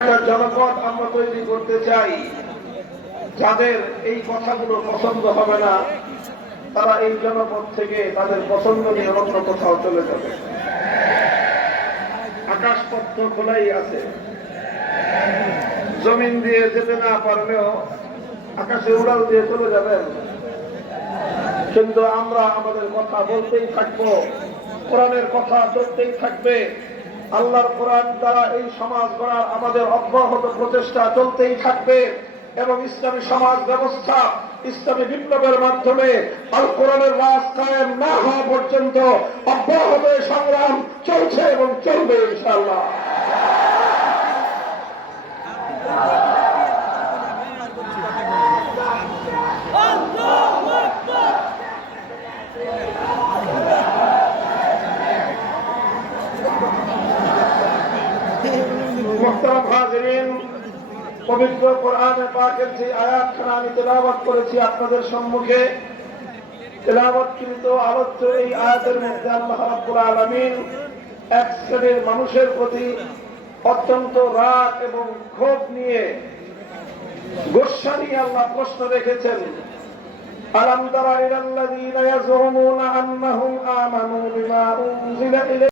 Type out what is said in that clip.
জনপদ আমরা তৈরি করতে চাই, যাদের এই কথাগুলো পছন্দ হবে না তারা এই জনপদ থেকে তাদের পছন্দ নিয়ে অন্য কোথাও চলে যাবে। আকাশপথ তো খোলাই আছে, জমিন দিয়ে যেতে না পারলেও আকাশে উড়াল দিয়ে চলে যাবেন, কিন্তু আমরা আমাদের কথা বলতেই থাকবো, কোরআনের কথা চলতেই থাকবে। আল্লাহর কোরআন দ্বারা এই সমাজ গড়ার আমাদের অব্যাহত প্রচেষ্টা চলতেই থাকবে এবং ইসলামী সমাজ ব্যবস্থা ইসলামী বিপ্লবের মাধ্যমে আল কোরআনের রাজ কায়েম না হওয়া পর্যন্ত অব্যাহত সংগ্রাম চলছে এবং চলবে ইনশাআল্লাহ। মুহতারাম হাজিরিন, পবিত্র কোরআনে পাকের যে আয়াতখানা আমি তেলাওয়াত করেছি আপনাদের সম্মুখে, তেলাওয়াতকৃত আলোচ্য এই আয়াতের মধ্যে আল্লাহ রাব্বুল আলামিন এক শ্রেণীর মানুষের প্রতি অত্যন্ত রাগ এবং ক্ষোভ নিয়ে, গোসা নিয়ে আল্লাহ প্রশ্ন রেখেছেন। আলাম তারা ইলাল্লাযীনা ইয়াযুমুনা আন্নাহুম আমানু বিমা উনজিলা ইলাইহিম